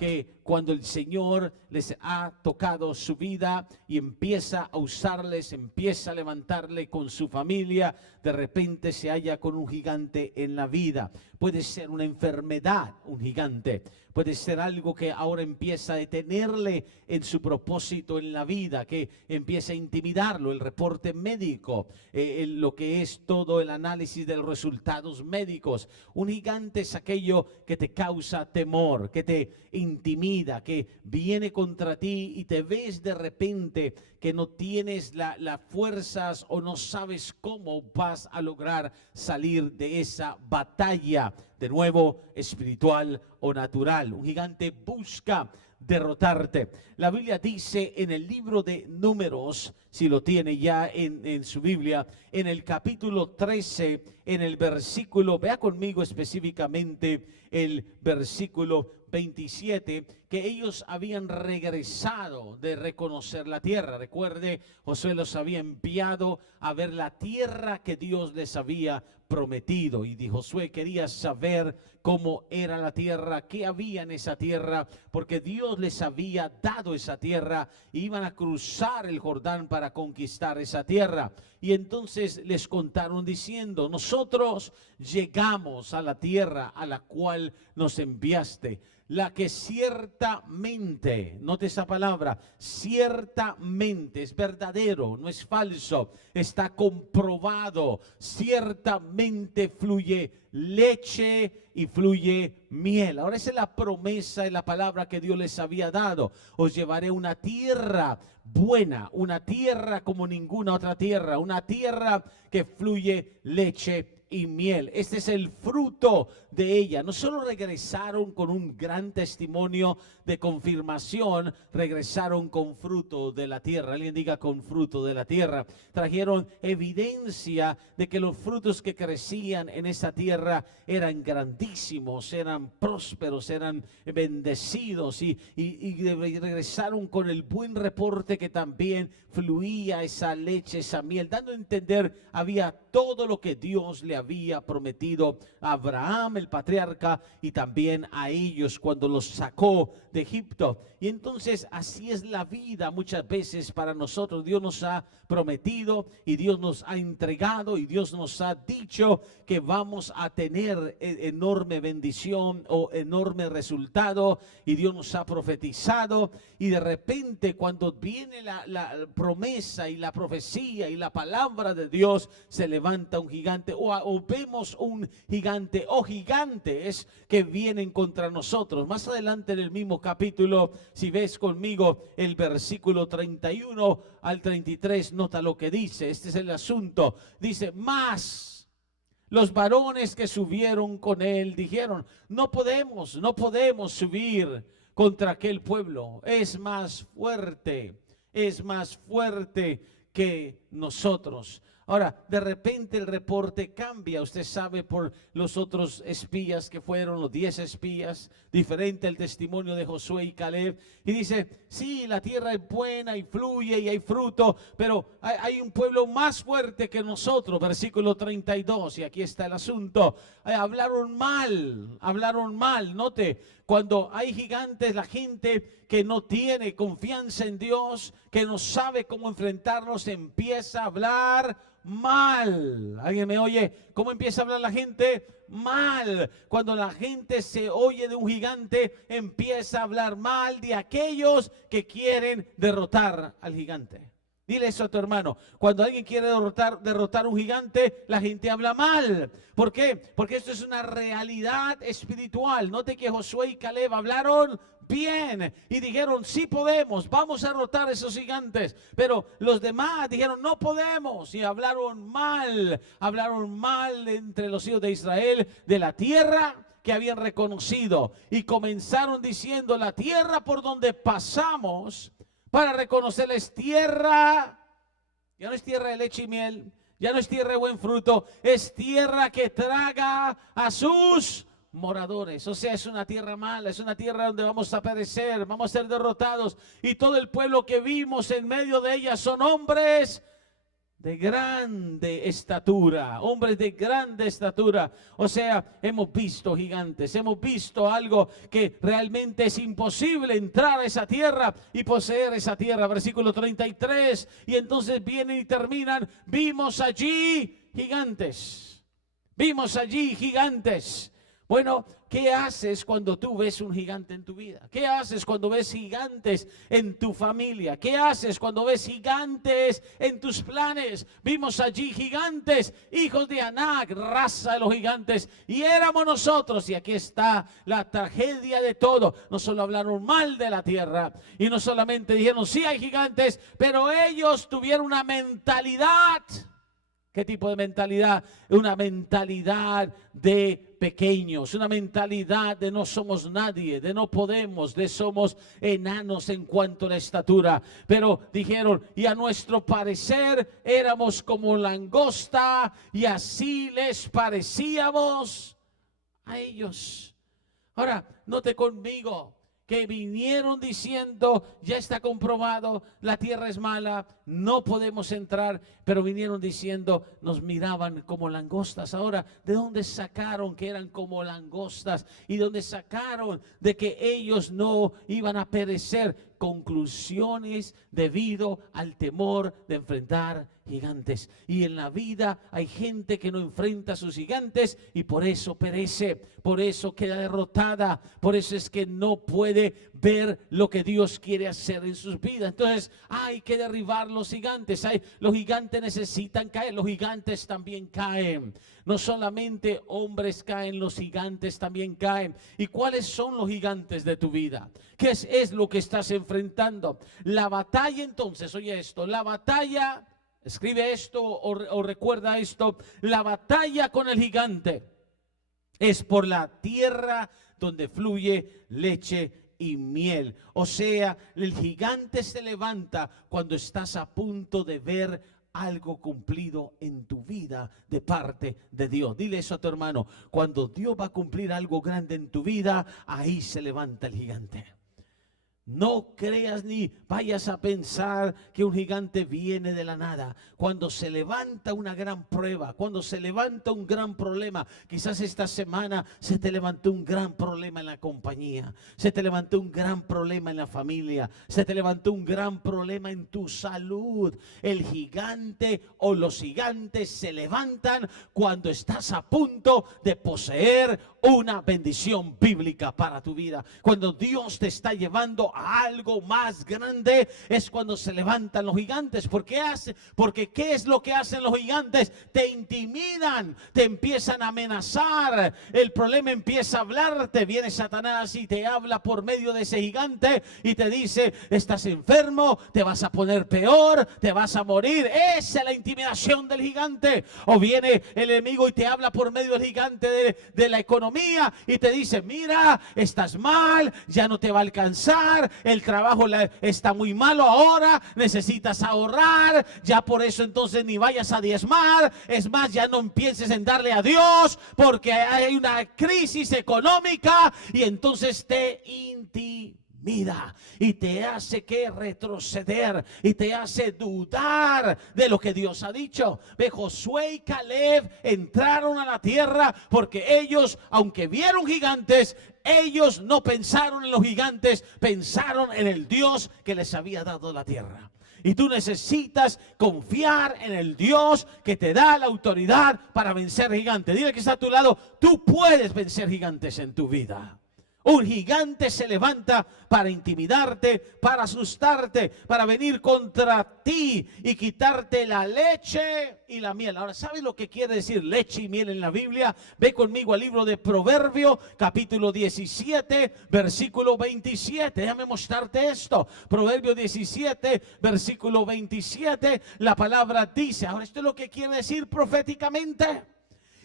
que cuando el Señor les ha tocado su vida y empieza a usarles, empieza a levantarle con su familia, de repente se halla con un gigante en la vida. Puede ser una enfermedad, un gigante. Puede ser algo que ahora empieza a detenerle en su propósito en la vida, que empieza a intimidarlo, el reporte médico, lo que es todo el análisis de los resultados médicos. Un gigante es aquello que te causa temor, que te intimida, que viene contra ti y te ves de repente que no tienes las fuerzas o no sabes cómo vas a lograr salir de esa batalla, de nuevo espiritual o natural. Un gigante busca derrotarte. La Biblia dice en el libro de Números, si lo tiene ya en su Biblia, en el capítulo 13, en el versículo, vea conmigo específicamente el versículo 27, que ellos habían regresado de reconocer la tierra. Recuerde, Josué los había enviado a ver la tierra que Dios les había prometido, y Josué quería saber cómo era la tierra, qué había en esa tierra, porque Dios les había dado esa tierra y iban a cruzar el Jordán para conquistar esa tierra. Y entonces les contaron diciendo: nosotros llegamos a la tierra a la cual nos enviaste, la que ciertamente, note esa palabra, ciertamente es verdadero, no es falso, está comprobado, ciertamente fluye leche y fluye miel. Ahora esa es la promesa y la palabra que Dios les había dado: os llevaré una tierra buena, una tierra como ninguna otra tierra, una tierra que fluye leche y miel. Este es el fruto de ella. No solo regresaron con un gran testimonio de confirmación, regresaron con fruto de la tierra. Alguien diga: con fruto de la tierra. Trajeron evidencia de que los frutos que crecían en esa tierra eran grandísimos, eran prósperos, eran bendecidos, y regresaron con el buen reporte que también fluía esa leche, esa miel, dando a entender había todo lo que Dios le había prometido a Abraham, el patriarca, y también a ellos cuando los sacó de Egipto. Y entonces así es la vida muchas veces para nosotros. Dios nos ha prometido y Dios nos ha entregado y Dios nos ha dicho que vamos a tener enorme bendición o enorme resultado, y Dios nos ha profetizado, y de repente cuando viene la promesa y la profecía y la palabra de Dios, se levanta un gigante, o vemos un gigante o gigantes que vienen contra nosotros. Más adelante en el mismo capítulo, si ves conmigo el versículo 31 al 33, nota lo que dice. Este es el asunto. Dice: más los varones que subieron con él dijeron: no podemos subir contra aquel pueblo, es más fuerte que nosotros. Ahora, de repente el reporte cambia. Usted sabe por los otros espías que fueron, los 10 espías, diferente el testimonio de Josué y Caleb. Y dice: sí, la tierra es buena y fluye y hay fruto, pero hay un pueblo más fuerte que nosotros. Versículo 32, y aquí está el asunto. Hablaron mal. Note, cuando hay gigantes, la gente que no tiene confianza en Dios, que no sabe cómo enfrentarlos, empieza a hablar mal. ¿Alguien me oye? ¿Cómo empieza a hablar la gente? Mal. Cuando la gente se oye de un gigante, empieza a hablar mal de aquellos que quieren derrotar al gigante. Dile eso a tu hermano. Cuando alguien quiere derrotar un gigante, la gente habla mal. ¿Por qué? Porque esto es una realidad espiritual. Note que Josué y Caleb hablaron bien y dijeron: sí podemos, vamos a derrotar a esos gigantes. Pero los demás dijeron: no podemos, y hablaron mal entre los hijos de Israel de la tierra que habían reconocido, y comenzaron diciendo: la tierra por donde pasamos para reconocerla es tierra, ya no es tierra de leche y miel, ya no es tierra de buen fruto, es tierra que traga a sus moradores. O sea, es una tierra mala, es una tierra donde vamos a perecer, vamos a ser derrotados, y todo el pueblo que vimos en medio de ella son hombres de grande estatura, hombres de grande estatura. O sea, hemos visto gigantes, hemos visto algo que realmente es imposible, entrar a esa tierra y poseer esa tierra. Versículo 33, y entonces vienen y terminan, vimos allí gigantes, vimos allí gigantes. Bueno, ¿qué haces cuando tú ves un gigante en tu vida? ¿Qué haces cuando ves gigantes en tu familia? ¿Qué haces cuando ves gigantes en tus planes? Vimos allí gigantes, hijos de Anac, raza de los gigantes, y éramos nosotros. Y aquí está la tragedia de todo. No solo hablaron mal de la tierra, y no solamente dijeron, sí hay gigantes, pero ellos tuvieron una mentalidad. ¿Qué tipo de mentalidad? Una mentalidad de pequeños, una mentalidad de no somos nadie, de no podemos, de somos enanos en cuanto a la estatura. Pero dijeron, y a nuestro parecer éramos como langosta, y así les parecíamos a ellos. Ahora, note conmigo que vinieron diciendo, ya está comprobado, la tierra es mala, no podemos entrar, pero vinieron diciendo, nos miraban como langostas. Ahora, ¿de dónde sacaron que eran como langostas? ¿Y dónde sacaron de que ellos no iban a perecer? Conclusiones debido al temor de enfrentar gigantes. Y en la vida hay gente que no enfrenta a sus gigantes y por eso perece, por eso queda derrotada, por eso es que no puede ver lo que Dios quiere hacer en sus vidas. Entonces hay que derribar los gigantes. Los gigantes necesitan caer, los gigantes también caen. No solamente hombres caen, los gigantes también caen. ¿Y cuáles son los gigantes de tu vida? ¿Qué es lo que estás enfrentando? La batalla, entonces, oye esto, la batalla, escribe esto o recuerda esto, la batalla con el gigante es por la tierra donde fluye leche y miel. O sea, el gigante se levanta cuando estás a punto de ver algo cumplido en tu vida de parte de Dios. Dile eso a tu hermano, cuando Dios va a cumplir algo grande en tu vida, ahí se levanta el gigante. No creas ni vayas a pensar que un gigante viene de la nada. Cuando se levanta una gran prueba, cuando se levanta un gran problema, quizás esta semana se te levantó un gran problema en la compañía, se te levantó un gran problema en la familia, se te levantó un gran problema en tu salud. El gigante o los gigantes se levantan cuando estás a punto de poseer una bendición bíblica para tu vida. Cuando Dios te está llevando a algo más grande, es cuando se levantan los gigantes. ¿Por qué hace? Porque ¿qué es lo que hacen los gigantes? Te intimidan, te empiezan a amenazar, el problema empieza a hablarte. Viene Satanás y te habla por medio de ese gigante y te dice, estás enfermo, te vas a poner peor, te vas a morir. Esa es la intimidación del gigante. O viene el enemigo y te habla por medio del gigante de la economía y te dice, mira, estás mal, ya no te va a alcanzar, el trabajo está muy malo ahora, necesitas ahorrar, ya por eso entonces ni vayas a diezmar, es más, ya no empieces en darle a Dios porque hay una crisis económica y entonces te intimida y te hace que retroceder y te hace dudar de lo que Dios ha dicho. Ve, Josué y Caleb entraron a la tierra porque ellos, aunque vieron gigantes, ellos no pensaron en los gigantes, pensaron en el Dios que les había dado la tierra. Y tú necesitas confiar en el Dios que te da la autoridad para vencer gigantes. Dile que está a tu lado, tú puedes vencer gigantes en tu vida. Un gigante se levanta para intimidarte, para asustarte, para venir contra ti y quitarte la leche y la miel. Ahora, ¿sabes lo que quiere decir leche y miel en la Biblia? Ve conmigo al libro de Proverbios, capítulo 17, versículo 27. Déjame mostrarte esto. Proverbios 17, versículo 27. La palabra dice, ahora esto es lo que quiere decir proféticamente.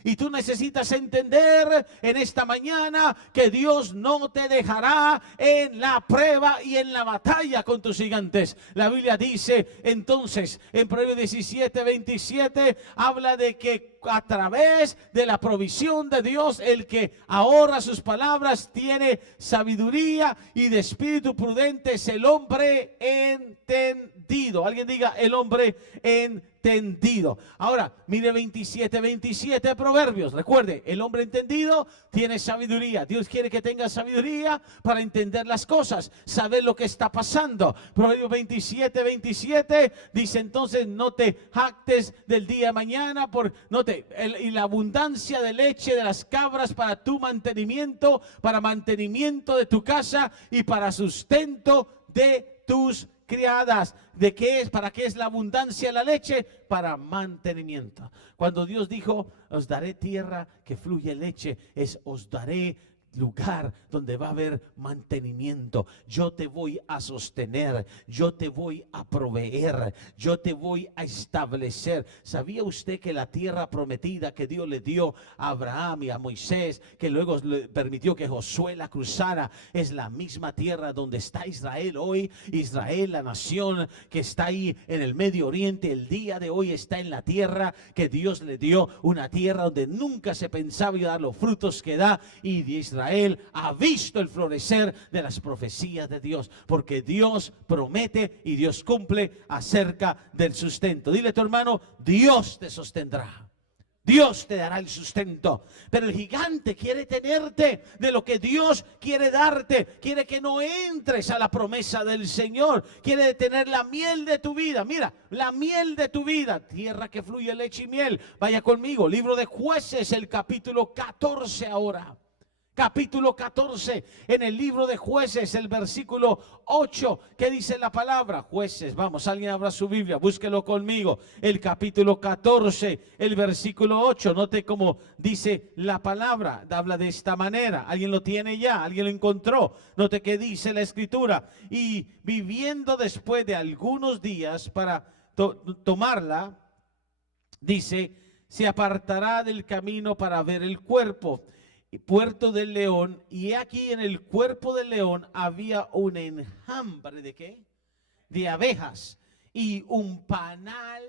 Y tú necesitas entender en esta mañana que Dios no te dejará en la prueba y en la batalla con tus gigantes. La Biblia dice entonces en Proverbios 17, 27, habla de que a través de la provisión de Dios, el que ahorra sus palabras tiene sabiduría y de espíritu prudente es el hombre entendido. entendido. Alguien diga, el hombre entendido. Ahora, mire 27 de Proverbios. Recuerde, el hombre entendido tiene sabiduría. Dios quiere que tenga sabiduría para entender las cosas, saber lo que está pasando. Proverbios 27 dice entonces, no te jactes del día de mañana, y la abundancia de leche de las cabras para tu mantenimiento, para mantenimiento de tu casa y para sustento de tus criadas. ¿De qué es? ¿Para qué es la abundancia de la leche? Para mantenimiento. Cuando Dios dijo, os daré tierra que fluye leche, os daré lugar donde va a haber mantenimiento. Yo te voy a sostener, yo te voy a proveer, yo te voy a establecer. ¿Sabía usted que la tierra prometida que Dios le dio a Abraham y a Moisés, que luego le permitió que Josué la cruzara, es la misma tierra donde está Israel hoy? Israel, la nación que está ahí en el Medio Oriente, el día de hoy está en la tierra que Dios le dio, una tierra donde nunca se pensaba iba a dar los frutos que da, y de Israel ha visto el florecer de las profecías de Dios, porque Dios promete y Dios cumple acerca del sustento. Dile a tu hermano, Dios te sostendrá, Dios te dará el sustento. Pero el gigante quiere tenerte de lo que Dios quiere darte, quiere que no entres a la promesa del Señor, quiere detener la miel de tu vida. Mira, la miel de tu vida, tierra que fluye leche y miel. Vaya conmigo, libro de Jueces, el capítulo 14 ahora. Capítulo 14, en el libro de Jueces, el versículo 8, ¿qué dice la palabra? Jueces, vamos, alguien abra su Biblia, búsquelo conmigo. El capítulo 14, el versículo 8, note cómo dice la palabra, habla de esta manera. ¿Alguien lo tiene ya? ¿Alguien lo encontró? Note qué dice la escritura. Y viviendo después de algunos días para tomarla, dice, se apartará del camino para ver el cuerpo. Puerto del león, y aquí en el cuerpo del león había un enjambre ¿de qué? De abejas y un panal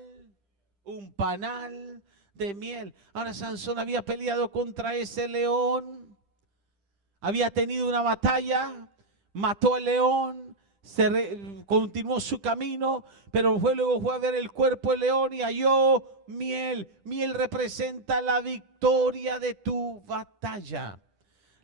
de miel. Ahora Sansón había peleado contra ese león, había tenido una batalla, mató al león, continuó su camino, pero luego fue a ver el cuerpo del león y halló miel. Miel representa la victoria de tu batalla,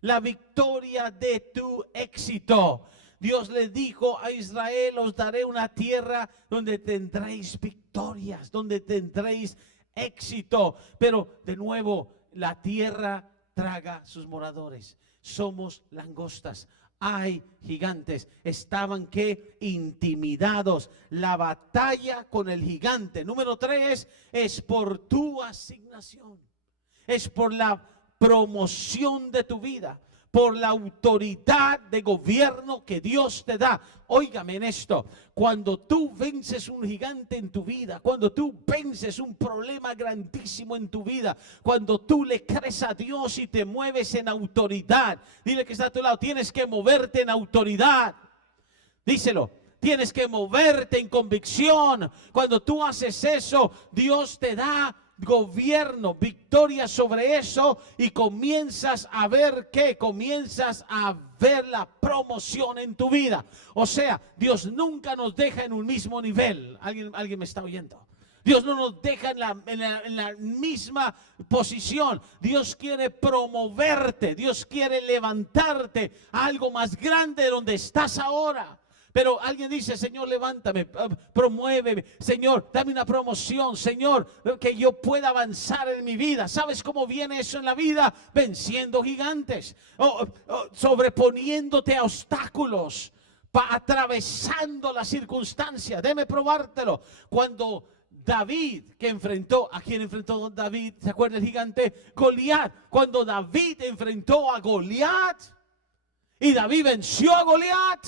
la victoria de tu éxito. Dios le dijo a Israel, os daré una tierra donde tendréis victorias, donde tendréis éxito. Pero de nuevo, la tierra traga sus moradores. Somos langostas. Hay gigantes, estaban que intimidados. La batalla con el gigante, número 3, es por tu asignación, es por la promoción de tu vida, por la autoridad de gobierno que Dios te da. Óigame en esto, cuando tú vences un gigante en tu vida, cuando tú vences un problema grandísimo en tu vida, cuando tú le crees a Dios y te mueves en autoridad, dile que está a tu lado, tienes que moverte en autoridad, díselo. Tienes que moverte en convicción. Cuando tú haces eso, Dios te da gobierno, victoria sobre eso, y comienzas a ver ¿qué? Comienzas a ver la promoción en tu vida. O sea, Dios nunca nos deja en un mismo nivel. ¿Alguien me está oyendo? Dios no nos deja en la misma posición. Dios quiere promoverte, Dios quiere levantarte a algo más grande de donde estás ahora. Pero alguien dice, Señor, levántame, promuéveme, Señor, dame una promoción, Señor, que yo pueda avanzar en mi vida. ¿Sabes cómo viene eso en la vida? Venciendo gigantes, sobreponiéndote a obstáculos, atravesando las circunstancias. Déjame probártelo. Cuando David, ¿a quién enfrentó David? ¿Se acuerda el gigante? Goliat. Cuando David enfrentó a Goliat y David venció a Goliat,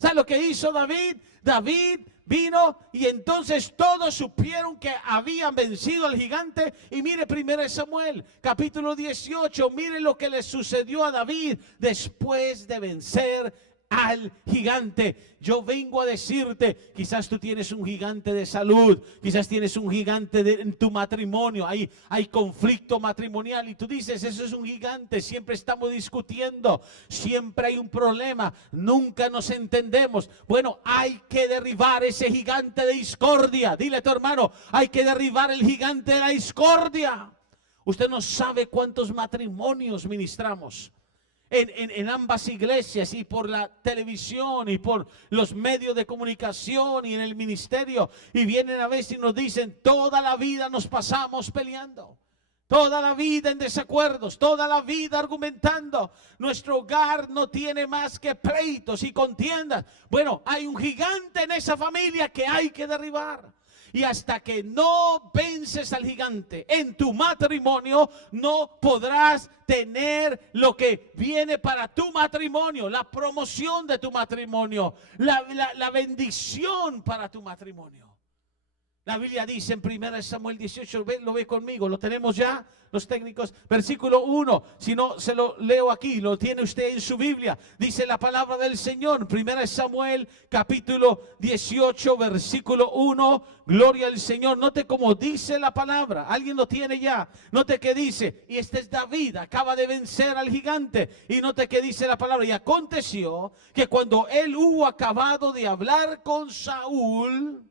¿sabes lo que hizo David? David vino y entonces todos supieron que habían vencido al gigante. Y mire 1 Samuel, capítulo 18, mire lo que le sucedió a David después de vencer al gigante. Yo vengo a decirte, quizás tú tienes un gigante de salud, quizás tienes un gigante en tu matrimonio, hay conflicto matrimonial y tú dices, eso es un gigante, siempre estamos discutiendo, siempre hay un problema, nunca nos entendemos. Bueno, hay que derribar ese gigante de discordia. Dile a tu hermano, hay que derribar el gigante de la discordia. Usted no sabe cuántos matrimonios ministramos en ambas iglesias, y por la televisión y por los medios de comunicación y en el ministerio, y vienen a veces y nos dicen, toda la vida nos pasamos peleando, toda la vida en desacuerdos, toda la vida argumentando, nuestro hogar no tiene más que pleitos y contiendas. Bueno, hay un gigante en esa familia que hay que derribar. Y hasta que no vences al gigante en tu matrimonio, no podrás tener lo que viene para tu matrimonio, la promoción de tu matrimonio, la bendición para tu matrimonio. La Biblia dice en 1 Samuel 18, lo ve conmigo, lo tenemos ya, los técnicos, versículo 1, si no se lo leo aquí, lo tiene usted en su Biblia, dice la palabra del Señor, 1 Samuel capítulo 18, versículo 1, gloria al Señor. Note cómo dice la palabra, alguien lo tiene ya, note que dice, y este es David, acaba de vencer al gigante, y note que dice la palabra, y aconteció que cuando él hubo acabado de hablar con Saúl,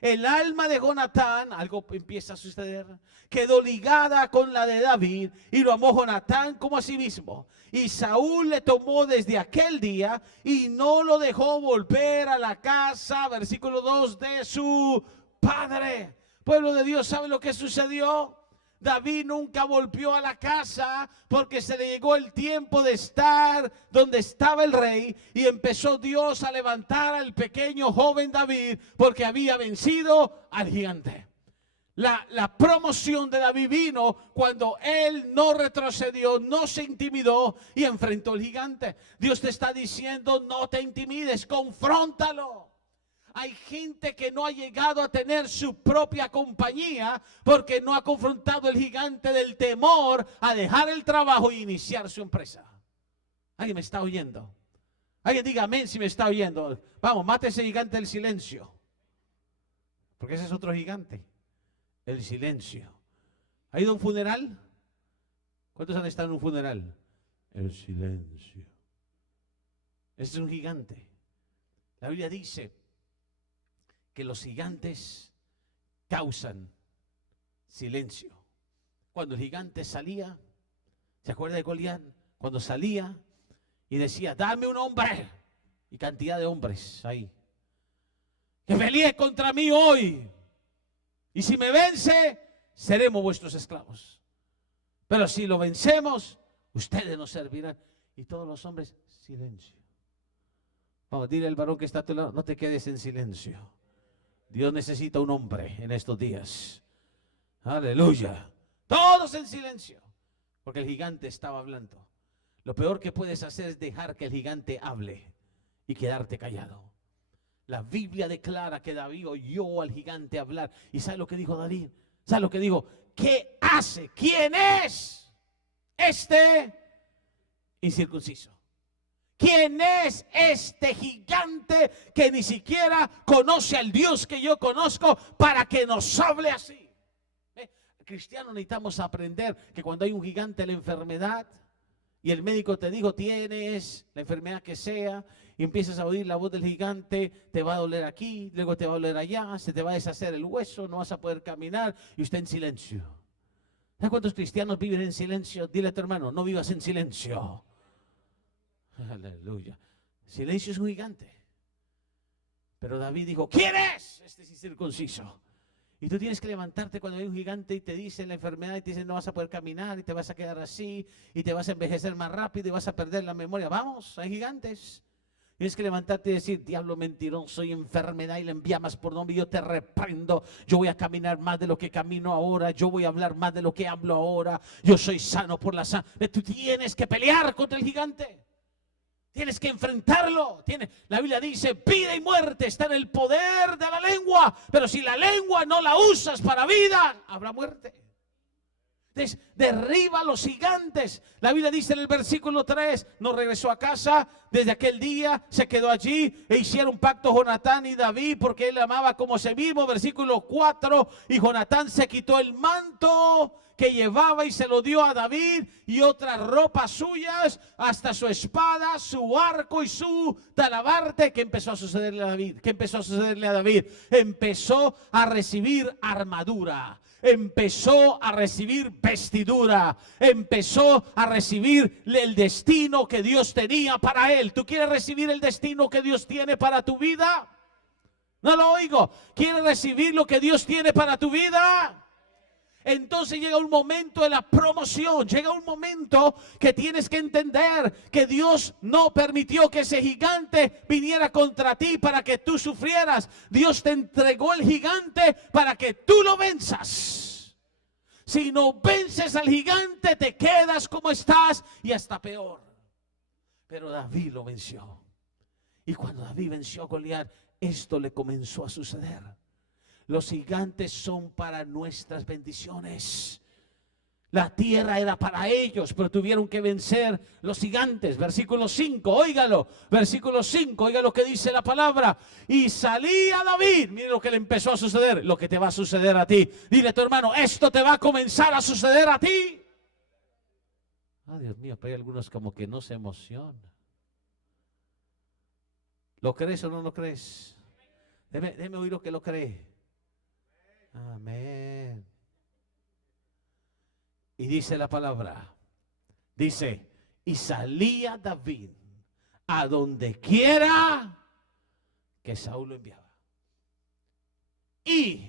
el alma de Jonatán, algo empieza a suceder, quedó ligada con la de David, y lo amó Jonatán como a sí mismo. Y Saúl le tomó desde aquel día y no lo dejó volver a la casa, versículo 2, de su padre. Pueblo de Dios, ¿sabe lo que sucedió? David nunca volvió a la casa porque se le llegó el tiempo de estar donde estaba el rey, y empezó Dios a levantar al pequeño joven David porque había vencido al gigante. La promoción de David vino cuando él no retrocedió, no se intimidó y enfrentó al gigante. Dios te está diciendo, no te intimides, confróntalo. Hay gente que no ha llegado a tener su propia compañía porque no ha confrontado el gigante del temor a dejar el trabajo y iniciar su empresa. ¿Alguien me está oyendo? Alguien diga amén si me está oyendo. Vamos, mate ese gigante del silencio, porque ese es otro gigante, el silencio. ¿Ha ido a un funeral? ¿Cuántos han estado en un funeral? El silencio. Ese es un gigante. La Biblia dice que los gigantes causan silencio. Cuando el gigante salía, ¿se acuerda de Goliat? Cuando salía y decía, dame un hombre, y cantidad de hombres ahí, que pelee contra mí hoy, y si me vence, seremos vuestros esclavos, pero si lo vencemos, ustedes nos servirán. Y todos los hombres, silencio. Vamos, dile al varón que está a tu lado, no te quedes en silencio. Dios necesita un hombre en estos días. Aleluya. Todos en silencio, porque el gigante estaba hablando. Lo peor que puedes hacer es dejar que el gigante hable y quedarte callado. La Biblia declara que David oyó al gigante hablar. ¿Y sabe lo que dijo David? ¿Sabe lo que dijo? ¿Qué hace? ¿Quién es este incircunciso? ¿Quién es este gigante que ni siquiera conoce al Dios que yo conozco para que nos hable así? Cristianos, necesitamos aprender que cuando hay un gigante en la enfermedad y el médico te dijo tienes la enfermedad que sea, y empiezas a oír la voz del gigante, te va a doler aquí, luego te va a doler allá, se te va a deshacer el hueso, no vas a poder caminar, y usted en silencio. ¿Sabes cuántos cristianos viven en silencio? Dile a tu hermano, no vivas en silencio. Aleluya. Silencio es un gigante. Pero David dijo, ¿quién es este incircunciso? Y tú tienes que levantarte cuando hay un gigante y te dice la enfermedad y te dice no vas a poder caminar y te vas a quedar así y te vas a envejecer más rápido y vas a perder la memoria. Vamos, hay gigantes. Tienes que levantarte y decir, diablo mentiroso, soy enfermedad y le enviamas por nombre, yo te reprendo, yo voy a caminar más de lo que camino ahora, yo voy a hablar más de lo que hablo ahora, yo soy sano por la sangre. Tú tienes que pelear contra el gigante. Tienes que enfrentarlo. La Biblia dice, vida y muerte está en el poder de la lengua. Pero si la lengua no la usas para vida, habrá muerte. Entonces, derriba a los gigantes. La Biblia dice en el versículo 3, no regresó a casa desde aquel día, se quedó allí e hicieron pacto Jonatán y David porque él amaba como se mismo. Versículo 4, y Jonatán se quitó el manto que llevaba y se lo dio a David y otras ropas suyas, hasta su espada, su arco y su talabarte. ¿Qué empezó a sucederle a David? ¿Qué empezó a sucederle a David? Empezó a recibir armadura. Empezó a recibir vestidura, empezó a recibir el destino que Dios tenía para él. ¿Tú quieres recibir el destino que Dios tiene para tu vida? No lo oigo. ¿Quieres recibir lo que Dios tiene para tu vida? Entonces llega un momento de la promoción, llega un momento que tienes que entender que Dios no permitió que ese gigante viniera contra ti para que tú sufrieras. Dios te entregó el gigante para que tú lo venzas. Si no vences al gigante, te quedas como estás y hasta peor. Pero David lo venció. Y cuando David venció a Goliat, esto le comenzó a suceder. Los gigantes son para nuestras bendiciones. La tierra era para ellos, pero tuvieron que vencer los gigantes. Versículo 5, óigalo. Versículo 5, oiga lo que dice la palabra. Y salía David. Mire lo que le empezó a suceder, lo que te va a suceder a ti. Dile a tu hermano, esto te va a comenzar a suceder a ti. Ah, Dios mío, pero hay algunos como que no se emocionan. ¿Lo crees o no lo crees? Déjeme oír lo que lo cree. Amén. Y dice la palabra, dice, y salía David a donde quiera que Saúl lo enviaba. Y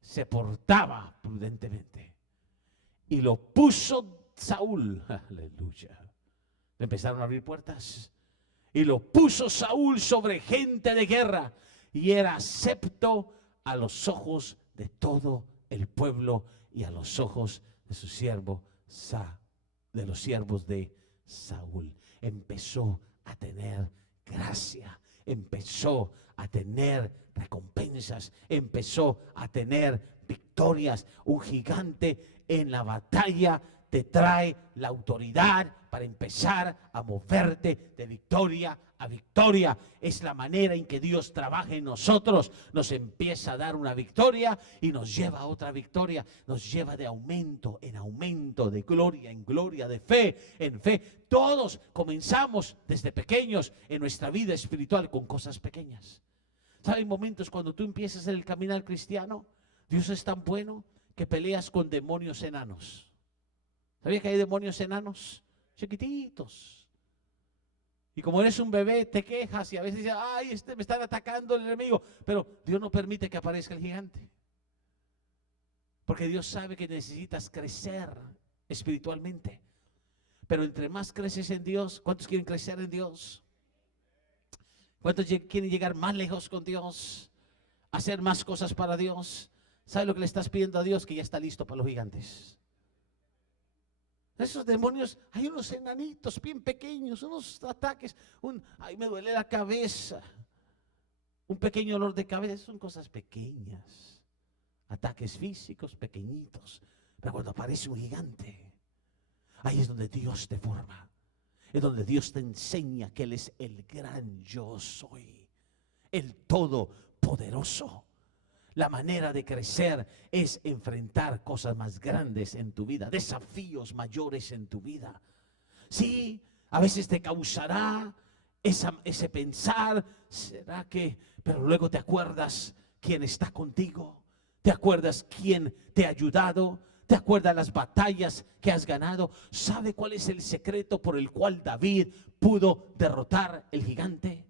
se portaba prudentemente. Y lo puso Saúl, aleluya. Le empezaron a abrir puertas. Y lo puso Saúl sobre gente de guerra. Y era acepto a los ojos de todo el pueblo y a los ojos de su siervo, de los siervos de Saúl. Empezó a tener gracia, empezó a tener recompensas, empezó a tener victorias. Un gigante en la batalla te trae la autoridad para empezar a moverte de victoria a victoria. Es la manera en que Dios trabaja en nosotros. Nos empieza a dar una victoria y nos lleva a otra victoria. Nos lleva de aumento en aumento, de gloria en gloria, de fe en fe. Todos comenzamos desde pequeños en nuestra vida espiritual con cosas pequeñas. ¿Saben momentos cuando tú empiezas en el caminar cristiano? Dios es tan bueno que peleas con demonios enanos. ¿Sabías que hay demonios enanos? Chiquititos. Y como eres un bebé, te quejas y a veces dices, ay, me están atacando el enemigo. Pero Dios no permite que aparezca el gigante. Porque Dios sabe que necesitas crecer espiritualmente. Pero entre más creces en Dios, ¿cuántos quieren crecer en Dios? ¿Cuántos quieren llegar más lejos con Dios? Hacer más cosas para Dios. ¿Sabe lo que le estás pidiendo a Dios? Que ya está listo para los gigantes. Esos demonios, hay unos enanitos bien pequeños, unos ataques, ay, me duele la cabeza, un pequeño dolor de cabeza, son cosas pequeñas, ataques físicos pequeñitos, pero cuando aparece un gigante, ahí es donde Dios te forma, es donde Dios te enseña que Él es el gran yo soy, el todopoderoso. La manera de crecer es enfrentar cosas más grandes en tu vida, desafíos mayores en tu vida. Sí, a veces te causará ese pensar, ¿será que? Pero luego te acuerdas quién está contigo, te acuerdas quién te ha ayudado, te acuerdas las batallas que has ganado. ¿Sabe cuál es el secreto por el cual David pudo derrotar el gigante?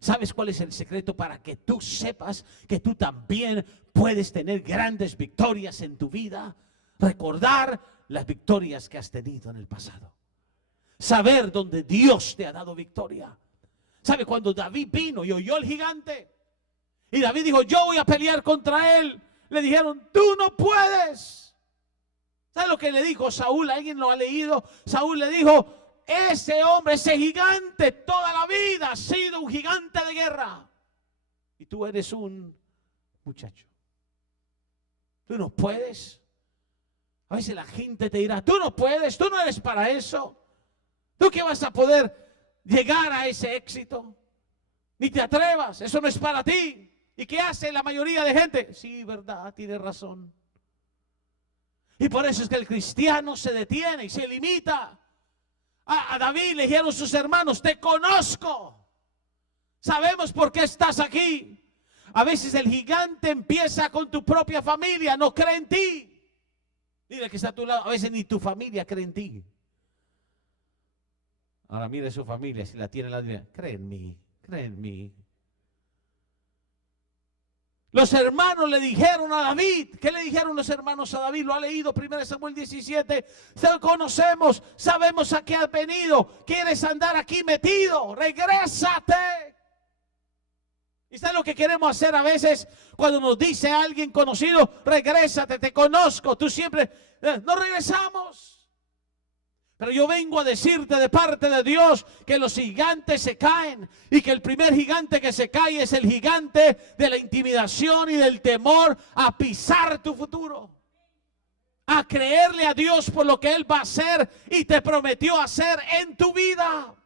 ¿Sabes cuál es el secreto para que tú sepas que tú también puedes tener grandes victorias en tu vida? Recordar las victorias que has tenido en el pasado. Saber dónde Dios te ha dado victoria. ¿Sabe cuando David vino y oyó al gigante? Y David dijo, yo voy a pelear contra él. Le dijeron, tú no puedes. ¿Sabe lo que le dijo Saúl? ¿Alguien lo ha leído? Saúl le dijo, ese hombre, ese gigante, toda la vida ha sido un gigante de guerra. Y tú eres un muchacho. Tú no puedes. A veces la gente te dirá, tú no puedes, tú no eres para eso. ¿Tú qué vas a poder llegar a ese éxito? Ni te atrevas, eso no es para ti. ¿Y qué hace la mayoría de gente? Sí, verdad, tiene razón. Y por eso es que el cristiano se detiene y se limita. A David le dijeron sus hermanos, te conozco. Sabemos por qué estás aquí. A veces el gigante empieza con tu propia familia, no cree en ti. Dile que está a tu lado, a veces ni tu familia cree en ti. Ahora mire su familia, si la tiene la vida, cree en mí, cree en mí. Los hermanos le dijeron a David, ¿qué le dijeron los hermanos a David? Lo ha leído 1 Samuel 17, te conocemos, sabemos a qué has venido, quieres andar aquí metido, regrésate. ¿Y sabes lo que queremos hacer a veces cuando nos dice alguien conocido, regrésate, te conozco, tú siempre, no regresamos? Pero yo vengo a decirte de parte de Dios que los gigantes se caen y que el primer gigante que se cae es el gigante de la intimidación y del temor a pisar tu futuro, a creerle a Dios por lo que Él va a hacer y te prometió hacer en tu vida.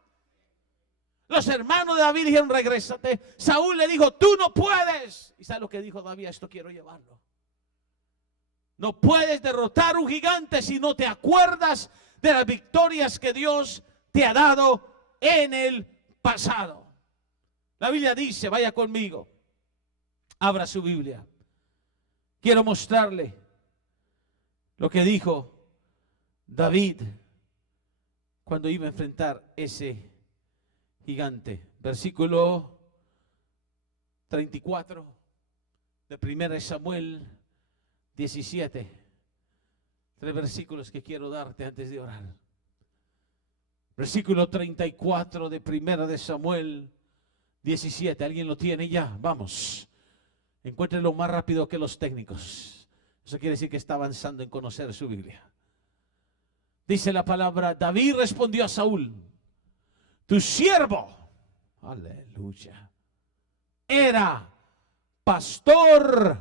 Los hermanos de David dijeron, regrésate. Saúl le dijo, tú no puedes. ¿Y sabes lo que dijo David? Esto quiero llevarlo. No puedes derrotar un gigante si no te acuerdas de las victorias que Dios te ha dado en el pasado. La Biblia dice, vaya conmigo, abra su Biblia. Quiero mostrarle lo que dijo David cuando iba a enfrentar ese gigante. Versículo 34 de 1 Samuel 17. 3 versículos que quiero darte antes de orar. Versículo 34 de 1 de Samuel 17. ¿Alguien lo tiene ya? Vamos. Encuéntrenlo más rápido que los técnicos. Eso quiere decir que está avanzando en conocer su Biblia. Dice la palabra, David respondió a Saúl, tu siervo, aleluya, era pastor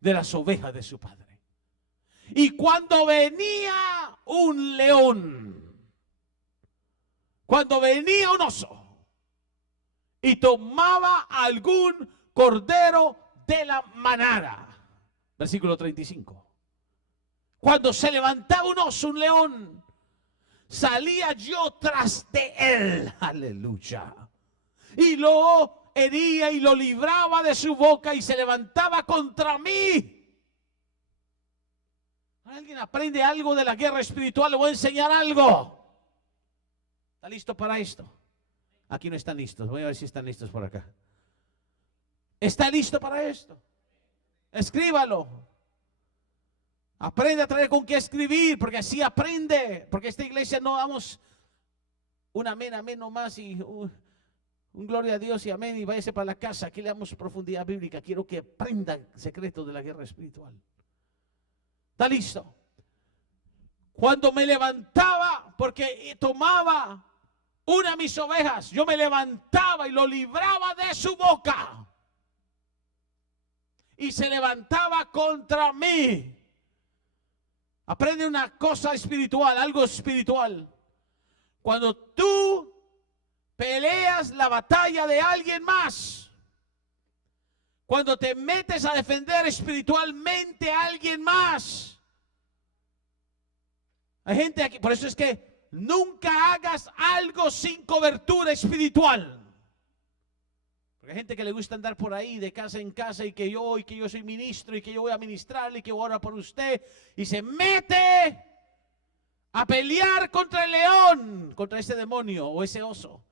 de las ovejas de su padre. Y cuando venía un león, cuando venía un oso y tomaba algún cordero de la manada, versículo 35, cuando se levantaba un oso, un león, salía yo tras de él, aleluya, y lo hería y lo libraba de su boca y se levantaba contra mí. ¿Alguien aprende algo de la guerra espiritual? Le voy a enseñar algo. ¿Está listo para esto? Aquí no están listos. Voy a ver si están listos por acá. ¿Está listo para esto? Escríbalo. Aprende a traer con qué escribir, porque así aprende. Porque esta iglesia no damos un amén, amén nomás y un gloria a Dios y amén y váyase para la casa. Aquí le damos profundidad bíblica. Quiero que aprendan secretos de la guerra espiritual. ¿Está listo? Cuando me levantaba, porque tomaba una de mis ovejas, yo me levantaba y lo libraba de su boca. Y se levantaba contra mí. Aprende una cosa espiritual, algo espiritual. Cuando tú peleas la batalla de alguien más, cuando te metes a defender espiritualmente a alguien más, hay gente aquí, por eso es que nunca hagas algo sin cobertura espiritual. Porque hay gente que le gusta andar por ahí de casa en casa y que yo soy ministro y que yo voy a ministrarle y que voy a orar por usted y se mete a pelear contra el león, contra ese demonio o ese oso.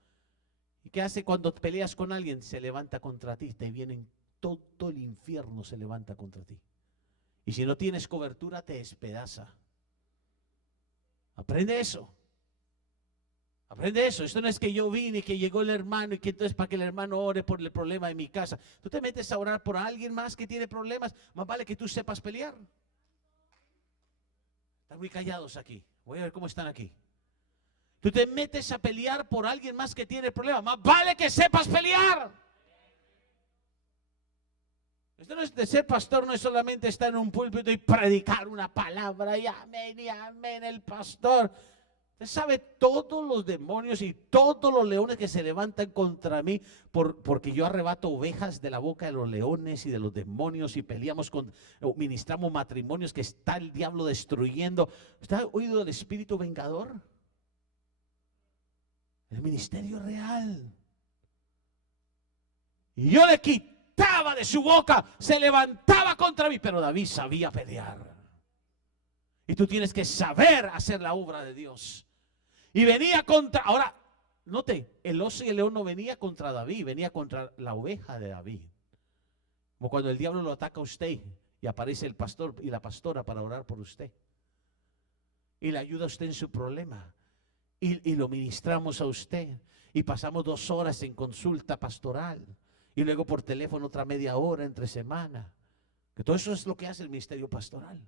¿Y qué hace cuando peleas con alguien? Se levanta contra ti, te vienen, todo el infierno se levanta contra ti. Y si no tienes cobertura te despedaza. Aprende eso. Aprende eso. Esto no es que yo vine y que llegó el hermano y que entonces para que el hermano ore por el problema de mi casa. Tú te metes a orar por alguien más que tiene problemas. Más vale que tú sepas pelear. Están muy callados aquí. Voy a ver cómo están aquí. Tú te metes a pelear por alguien más que tiene problemas. Más vale que sepas pelear. Esto no es de ser pastor, no es solamente estar en un púlpito y predicar una palabra y amén, el pastor. Usted sabe todos los demonios y todos los leones que se levantan contra mí porque yo arrebato ovejas de la boca de los leones y de los demonios y peleamos ministramos matrimonios que está el diablo destruyendo. ¿Usted ha oído del espíritu vengador? El ministerio real. Y yo le quitaba de su boca, se levantaba contra mí, pero David sabía pelear. Y tú tienes que saber hacer la obra de Dios. Y venía contra, ahora, note, el oso y el león no venía contra David, venía contra la oveja de David. Como cuando el diablo lo ataca a usted y aparece el pastor y la pastora para orar por usted. Y le ayuda a usted en su problema. Y lo ministramos a usted. Y pasamos 2 horas en consulta pastoral. Y luego por teléfono otra media hora entre semana. Que todo eso es lo que hace el ministerio pastoral.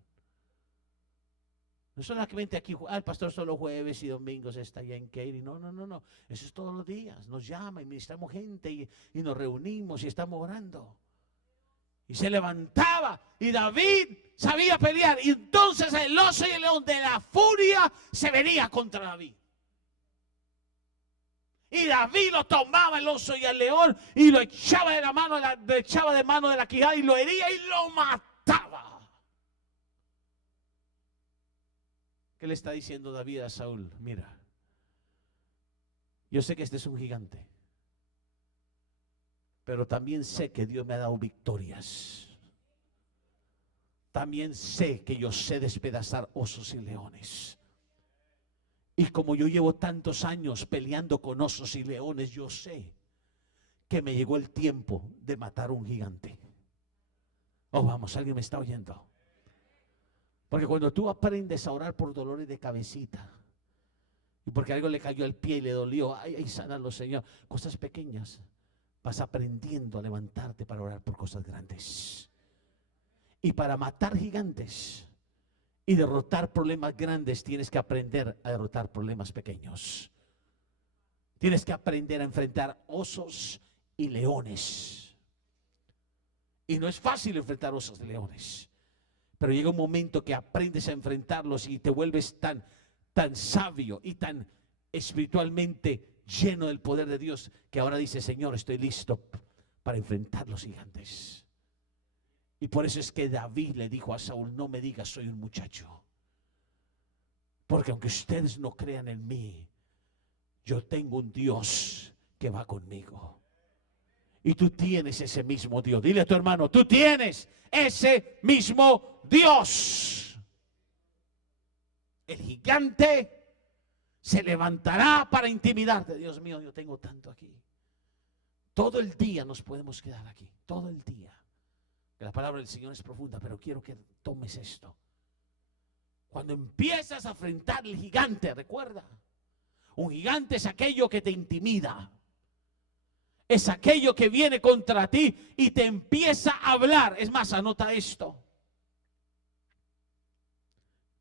No solamente aquí, el pastor solo jueves y domingos está allá en Katy. No. Eso es todos los días. Nos llama y ministramos gente y nos reunimos y estamos orando. Y se levantaba y David sabía pelear. Y entonces el oso y el león de la furia se venía contra David. Y David lo tomaba el oso y el león y lo echaba de mano de la quijada y lo hería y lo mataba. ¿Qué le está diciendo David a Saúl? Mira, yo sé que este es un gigante, pero también sé que Dios me ha dado victorias. También sé que yo sé despedazar osos y leones. Y como yo llevo tantos años peleando con osos y leones, yo sé que me llegó el tiempo de matar un gigante. Oh, vamos, alguien me está oyendo. Porque cuando tú aprendes a orar por dolores de cabecita, y porque algo le cayó al pie y le dolió, ay, sánalo, Señor, cosas pequeñas, vas aprendiendo a levantarte para orar por cosas grandes. Y para matar gigantes y derrotar problemas grandes, tienes que aprender a derrotar problemas pequeños. Tienes que aprender a enfrentar osos y leones. Y no es fácil enfrentar osos y leones. Pero llega un momento que aprendes a enfrentarlos y te vuelves tan sabio y tan espiritualmente lleno del poder de Dios que ahora dices, Señor, estoy listo para enfrentar los gigantes. Y por eso es que David le dijo a Saúl, no me digas soy un muchacho. Porque aunque ustedes no crean en mí, yo tengo un Dios que va conmigo. Y tú tienes ese mismo Dios. Dile a tu hermano, tú tienes ese mismo Dios. El gigante se levantará para intimidarte. Dios mío, yo tengo tanto aquí. Todo el día nos podemos quedar aquí. Todo el día. La palabra del Señor es profunda, pero quiero que tomes esto. Cuando empiezas a enfrentar el gigante, recuerda, un gigante es aquello que te intimida. Es aquello que viene contra ti y te empieza a hablar. Es más, anota esto.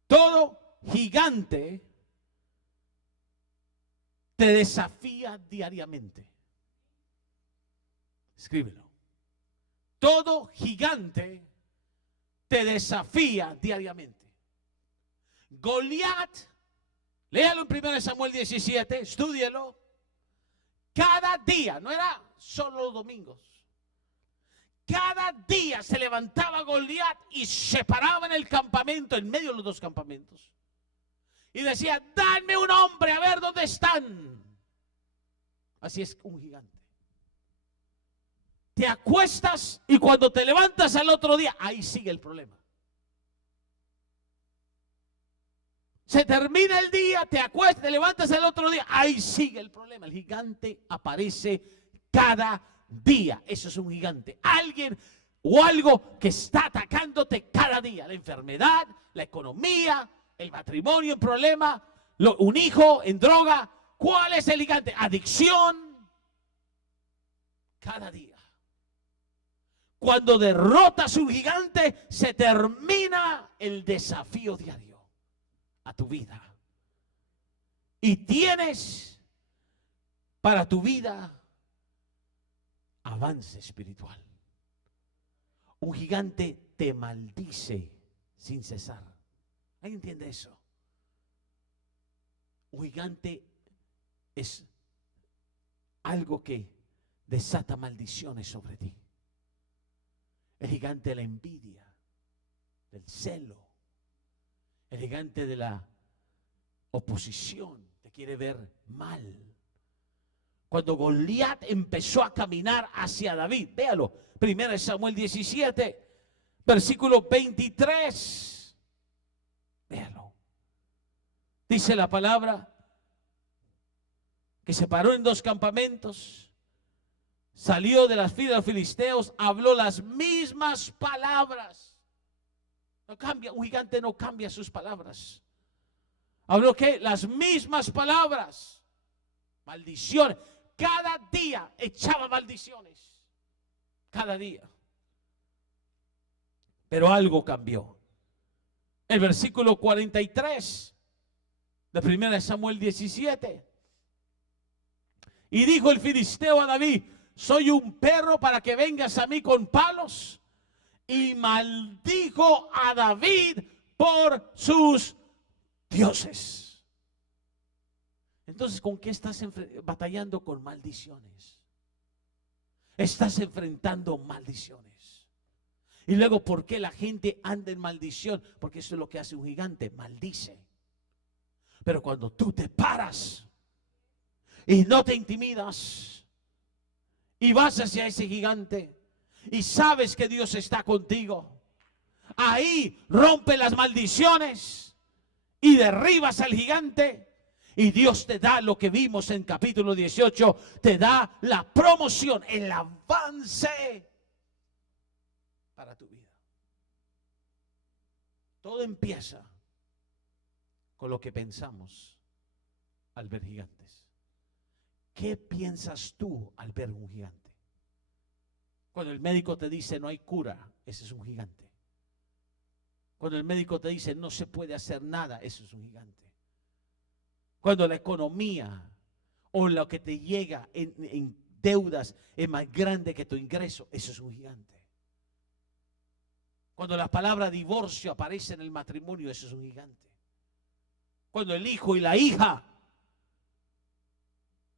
Todo gigante te desafía diariamente. Escríbelo. Todo gigante te desafía diariamente. Goliat, léalo en 1 Samuel 17, estúdielo. Cada día, no era solo los domingos. Cada día se levantaba Goliat y se paraba en el campamento, en medio de los 2 campamentos. Y decía, dame un hombre a ver dónde están. Así es un gigante. Te acuestas y cuando te levantas al otro día, ahí sigue el problema. Se termina el día, te acuestas, te levantas al otro día, ahí sigue el problema. El gigante aparece cada día. Eso es un gigante. Alguien o algo que está atacándote cada día. La enfermedad, la economía, el matrimonio en problema, un hijo en droga. ¿Cuál es el gigante? Adicción. Cada día. Cuando derrotas un gigante, se termina el desafío diario a tu vida. Y tienes para tu vida avance espiritual. Un gigante te maldice sin cesar. ¿Alguien entiende eso? Un gigante es algo que desata maldiciones sobre ti. El gigante de la envidia, del celo, el gigante de la oposición, te quiere ver mal. Cuando Goliat empezó a caminar hacia David, véalo, 1 Samuel 17, versículo 23, véalo. Dice la palabra que se paró en dos campamentos, salió de las filas de los filisteos, habló las mismas palabras. No cambia, un gigante no cambia sus palabras. Habló que las mismas palabras, maldiciones. Cada día echaba maldiciones, cada día. Pero algo cambió. El versículo 43 de 1 Samuel 17. Y dijo el filisteo a David: soy un perro para que vengas a mí con palos. Y maldijo a David por sus dioses. Entonces, ¿con qué estás batallando? Con maldiciones. Estás enfrentando maldiciones. Y luego, ¿por qué la gente anda en maldición? Porque eso es lo que hace un gigante, maldice. Pero cuando tú te paras y no te intimidas y vas hacia ese gigante y sabes que Dios está contigo, ahí rompe las maldiciones y derribas al gigante. Y Dios te da lo que vimos en capítulo 18, te da la promoción, el avance para tu vida. Todo empieza con lo que pensamos al ver gigantes. ¿Qué piensas tú al ver un gigante? Cuando el médico te dice no hay cura, ese es un gigante. Cuando el médico te dice no se puede hacer nada, eso es un gigante. Cuando la economía o lo que te llega en deudas es más grande que tu ingreso, eso es un gigante. Cuando la palabra divorcio aparece en el matrimonio, eso es un gigante. Cuando el hijo y la hija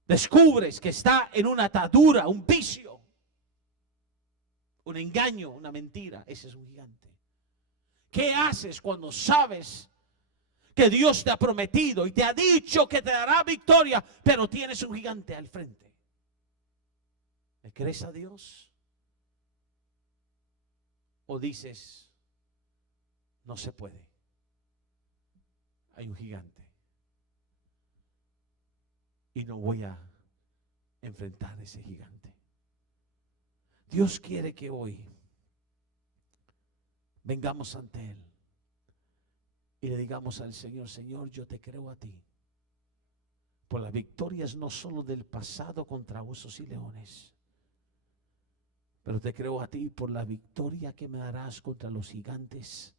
descubres que está en una atadura, un vicio, un engaño, una mentira, ese es un gigante. ¿Qué haces cuando sabes que Dios te ha prometido y te ha dicho que te dará victoria, pero tienes un gigante al frente? ¿Le crees a Dios? ¿O dices, no se puede? Hay un gigante y no voy a enfrentar a ese gigante. Dios quiere que hoy vengamos ante Él y le digamos al Señor: Señor, yo te creo a ti por las victorias no solo del pasado contra osos y leones, pero te creo a ti por la victoria que me darás contra los gigantes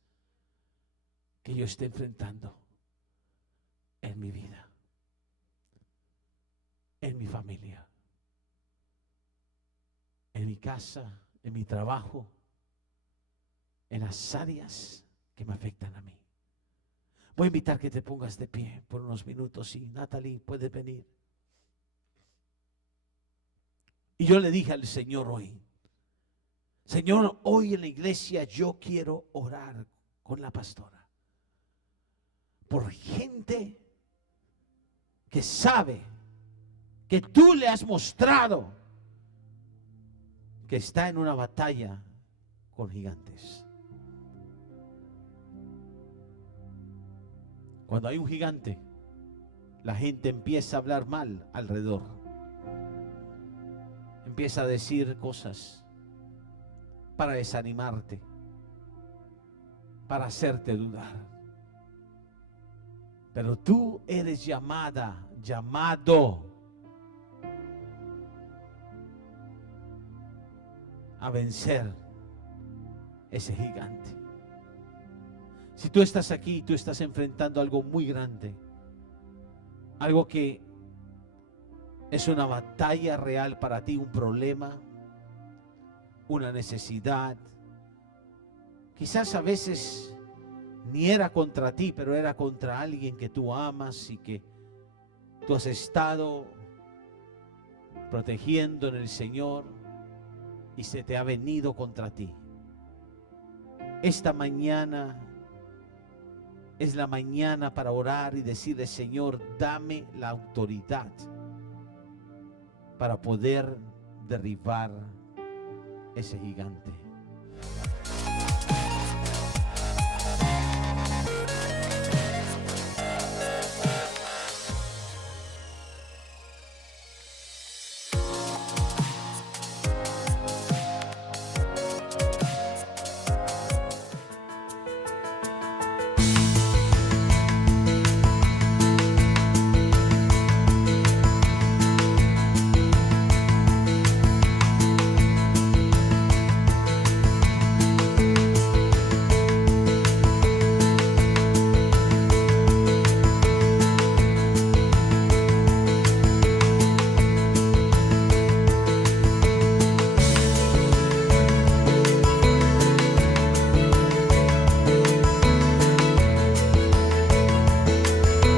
que yo esté enfrentando en mi vida, en mi familia, en mi casa, en mi trabajo, en las áreas que me afectan a mí. Voy a invitar que te pongas de pie por unos minutos. Y Natalie, puedes venir. Y yo le dije al Señor hoy: Señor, hoy en la iglesia yo quiero orar con la pastora por gente que sabe que tú le has mostrado que está en una batalla con gigantes. Cuando hay un gigante, la gente empieza a hablar mal alrededor. Empieza a decir cosas para desanimarte, para hacerte dudar. Pero tú eres llamado a vencer ese gigante. Si tú estás aquí, tú estás enfrentando algo muy grande, algo que es una batalla real para ti, un problema, una necesidad, Quizás a veces ni era contra ti, pero era contra alguien que tú amas y que tú has estado protegiendo en el Señor y se te ha venido contra ti. Esta mañana es la mañana para orar y decirle: Señor, dame la autoridad para poder derribar ese gigante.